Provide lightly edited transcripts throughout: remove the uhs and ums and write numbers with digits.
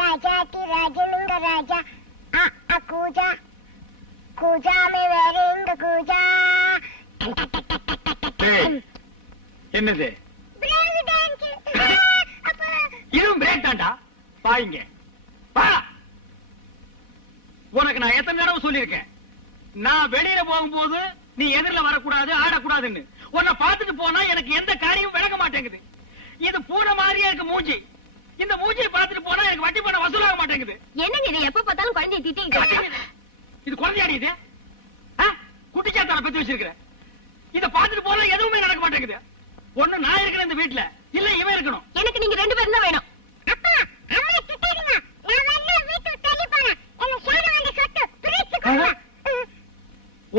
ராஜாத்தி ராஜனுங்க ராஜா கூஜா கூஜாமே வேற எங்க கூஜா. என்னது இதுவும் பிரேக் தான்டா. பாருங்க உனக்கு நான் எத்தனை தடவை சொல்லியிருக்கேன், நான் வெளியில போகும்போது நீ எதிரில வரக்கூடாது ஆடக்கூடாதுன்னு. உன்னை பார்த்துட்டு போனா எனக்கு எந்த காரியமும் விளக்க மாட்டேங்குது. இது பூனை மாதிரியே இருக்கு மூஞ்சி. இந்த மூஞ்சியை பார்த்துட்டு போனா எனக்கு வட்டி பண்ண வசூலாக மாட்டேங்குது. என்னங்க இது எப்ப பார்த்தாலும் குழந்தைய திட்டிங்க? இது குழந்தையாடி இது குட்டிச்சாத்தான பத்தி வச்சிருக்கிற. இத பார்த்துட்டு போனா எதுவுமே நடக்க மாட்டேங்குது. ஒண்ணு நான் இருக்கிற இந்த வீட்டுல இல்ல இவன் இருக்கணும். எனக்கு நீங்க 2 பேரும் தான் வேணும். அப்பா அம்மா திட்டிடுங்க. நான் வந்து வீட்டுக்கு தள்ளி போறேன். என்ன சேர வேண்டிய சொத்து பிரிச்சுக்கோங்க.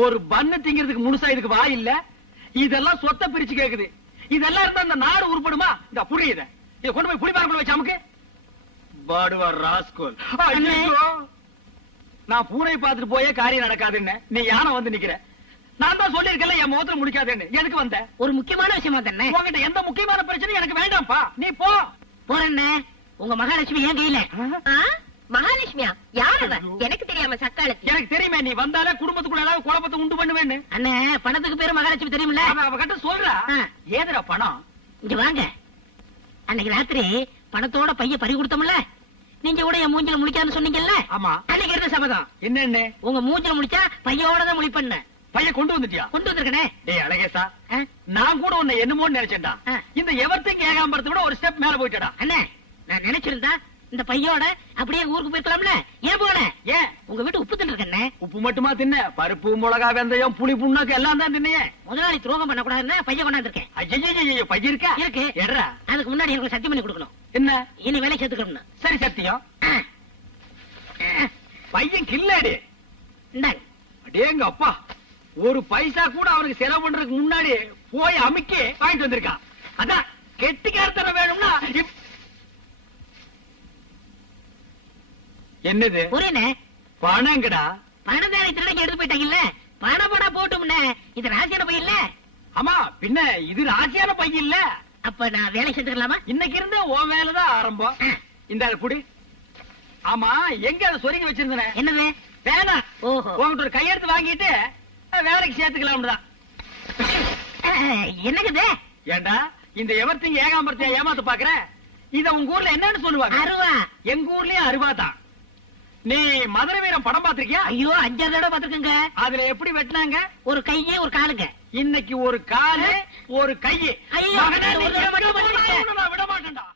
ஒரு பண்ணு திங்கிறதுக்கு முழுசா இதுக்கு வா இல்ல. இதெல்லாம் சொத்தை பிரிச்சு கேக்குது. இதெல்லாம் இருந்தா இந்த நாடு உருப்படுமா? இந்த புரியுத இத கொண்டு போய் புளிப்பாரக்குள்ள வச்சு அமுக்கு. பாடுவா ராஸ்கோல். நான் பூனை பார்த்துட்டு போயே காரியம் நடக்காதுன்னு நீ யானை வந்து நிக்கிற. நான் தான் சொல்லிருக்கேன் என் முகத்துல முடிக்காதுன்னு. எதுக்கு வந்த? ஒரு முக்கியமான விஷயமா தானே. உங்ககிட்ட எந்த முக்கியமான பிரச்சனையும் எனக்கு வேண்டாம்ப்பா. நீ போ. போறேன்னு உங்க மகாலட்சுமி ஏன் கையில? மகாலட்சுமியா? யார் அவ? எனக்கு தெரியாம சக்காலத்தி. எனக்கு தெரியுமே, நீ வந்தாலே குடும்பத்துக்குள்ள ஏதாவது குழப்பத்தை உண்டு பண்ணுவேன்னு. அண்ணே பணத்துக்கு பேரு மகாலட்சுமி தெரியுமில்ல? அவ கிட்ட சொல்றா. ஏதுடா பணம்? இங்க வாங்க. அன்னைக்கு ராத்திரி பணத்தோட பைய பறி கொடுத்தோம்ல, நீங்க கூட என் மூஞ்சில முழிக்காதுன்னு சொன்னீங்கல்ல? ஆமா. அன்னைக்கு இருந்த சபதம் என்னன்னு? உங்க மூஞ்சில முடிச்சா பையோட தான் முழிப்பண்ண. பைய கொண்டு வந்துட்டியா? கொண்டு வந்திருக்கனே. டேய் அழகேசா, நான் கூட உன்னை என்னமோன்னு நினைச்சேன்டா. இந்த எவர்த்திங் ஏகாம்பரத்தை விட ஒரு ஸ்டெப் மேல போயிட்டடா. அண்ணே நான் நினைச்சிருந்தா இந்த பையோட அப்படியே ஊருக்கு போயிருக்கலாம்ல. ஏன் போன? ஏன் உங்க வீட்டு உப்பு தின்னுருக்கண்ணே. உப்பு மட்டுமா தின்ன? பருப்பு மிளகா வெந்தயம் புளி புண்ணாக்கு எல்லாம் தான் தின்னையே. முதலாளி துரோகம் பண்ண கூடாதுன்னு பைய கொண்டாந்துருக்கேன். ஐயோ பைய இருக்கா? இருக்கு. எட்ரா. அதுக்கு முன்னாடி எனக்கு சத்தியம் பண்ணி கொடுக்கணும். என்ன? இனி வேலை சேர்த்துக்கணும்னு. சரி சத்தியம். பையன் கில்லாடி. இந்தாங்க. அடேங்க அப்பா, ஒரு பைசா கூட அவனுக்கு செலவு பண்றதுக்கு முன்னாடி போய் அமுக்கி வாங்கிட்டு வந்திருக்கான். அதான் கெட்டிக்காரத்தனம் வேணும்னா. என்னது? புரியல. பணங்கடா. பணம் தானே திருடங்க எடுத்து போயிட்டாங்கல்ல. பணம் போட்டோம்னே. இது ராசியான பையன் இல்ல? ஆமா, பின்ன இது ராசியான பையன் இல்ல. அப்ப நான் வேலை செஞ்சுக்கலாமா? இன்னைக்கு இருந்து உன் வேலைதான் ஆரம்பம். இந்த குடி. ஆமா, எங்க அதை சொருகி வச்சிருந்தேன்? என்னது? வேணா. ஓஹோ. உங்ககிட்ட ஒரு கையெழுத்து வாங்கிட்டு வேலைக்கு சேர்த்துக்கலாம் தான். என்னது? ஏண்டா இந்த எவர்த்திங் ஏகாம்பரத்தை ஏமாத்து பாக்குற? இத உங்க ஊர்ல என்னன்னு சொல்லுவாங்க? அருவா. எங்க ஊர்லயும் அருவா தான். நீ மதுரை வீரம் படம் பாத்திருக்கியா? ஐயோ 5 தடவை பாத்துருக்கங்க. அதுல எப்படி வெட்டினாங்க? ஒரு கையே ஒரு காலுங்க. இன்னைக்கு ஒரு காலு ஒரு கையே. ஐயோ விட மாட்டேன்டா.